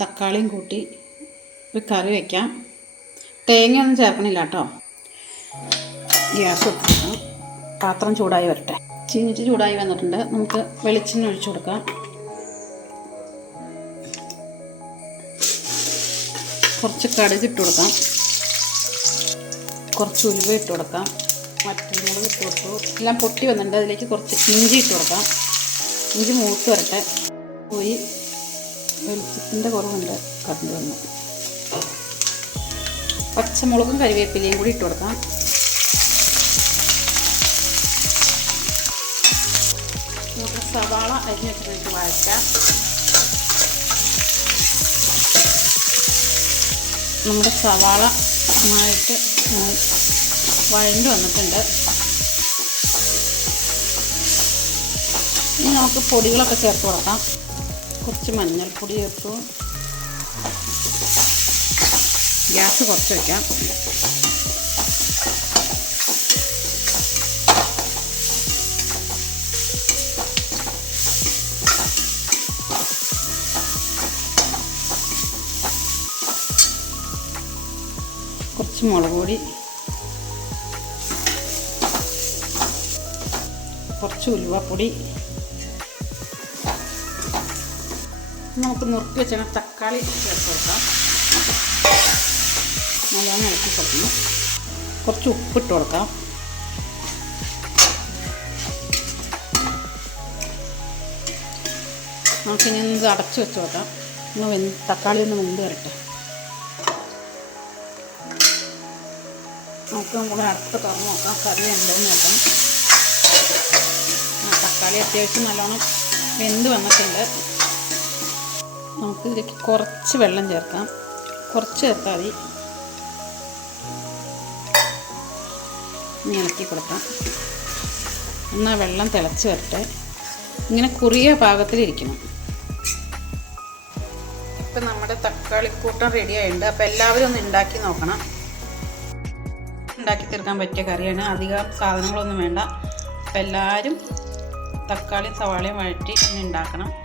തക്കാളിയും കൂട്ടി ഒരു കറി വയ്ക്കാം തേങ്ങയൊന്നും ചേർക്കണില്ല കേട്ടോ. ഗ്യാസ് വെക്കണം പാത്രം ചൂടായി വരട്ടെ. ചീഞ്ഞിട്ട് ചൂടായി വന്നിട്ടുണ്ട്. നമുക്ക് വെളിച്ചെണ്ണ ഒഴിച്ചു കൊടുക്കാം. കുറച്ച് കടുക് ഇട്ട് കൊടുക്കാം. കുറച്ച് ഉലുവ ഇട്ട് കൊടുക്കാം. മറ്റമുളക് ഇട്ട് കൊടുത്തു. എല്ലാം പൊട്ടി വന്നിട്ടുണ്ട്. അതിലേക്ക് കുറച്ച് ഇഞ്ചി ഇട്ട് കൊടുക്കാം. ഇഞ്ചി മൂത്ത് വരട്ടെ. പോയി. വെളിച്ചത്തിന്റെ കുറവുണ്ട് കറണ്ട് വന്നു. പച്ചമുളകും കരിവേപ്പിലയും കൂടി ഇട്ട് കൊടുക്കാം. നമുക്ക് സവാള അരിഞ്ഞ് വെച്ചിട്ട് വഴറ്റാം. നമ്മുടെ സവാള നന്നായിട്ട് വഴണ്ട് വന്നിട്ടുണ്ട്. ഇനി നമുക്ക് പൊടികളൊക്കെ ചേർത്ത് കൊടുക്കാം. കുറച്ച് മഞ്ഞൾപ്പൊടി ചേർത്തു ഗ്യാസ് കുറച്ച് വയ്ക്കാം കുറച്ച് മുളക് പൊടി കുറച്ച് ഉലുവപ്പൊടി നമുക്ക് നുറുക്കി വെച്ചാൽ തക്കാളി ചേർത്ത് കൊടുക്കാം. നല്ലോണം ഇളക്കി കൊടുക്കണം. കുറച്ച് ഉപ്പിട്ട് കൊടുക്കാം. നമുക്കിനി ഒന്ന് അടച്ചു വെച്ച് നോക്കാം ഒന്ന് വെന്ത് തക്കാളി ഒന്ന് വെന്ത് വരട്ടെ. നമുക്ക് നമ്മുടെ അടുത്ത് തുറന്ന് നോക്കാം. കറി ഉണ്ടോയെന്ന് നോക്കാം. തക്കാളി അത്യാവശ്യം നല്ലോണം വെന്ത് വന്നിട്ടുണ്ട്. നമുക്ക് ഇതിലേക്ക് കുറച്ച് വെള്ളം ചേർക്കാം. കുറച്ച് ചേർത്താൽ മതി. ഇളക്കി കൊടുക്കാം. എന്നാൽ വെള്ളം തിളച്ച് വരട്ടെ. ഇങ്ങനെ കുറിയ പാകത്തിലിരിക്കണം ഇപ്പം നമ്മുടെ തക്കാളിക്കൂട്ടം റെഡി ആയിട്ടുണ്ട്. അപ്പോൾ എല്ലാവരും ഒന്ന് ഉണ്ടാക്കി നോക്കണം. ഉണ്ടാക്കി തീർക്കാൻ പറ്റിയ കറിയാണ്. അധികം സാധനങ്ങളൊന്നും വേണ്ട. അപ്പം എല്ലാവരും തക്കാളിയും സവാളയും വഴറ്റി ഉണ്ടാക്കണം.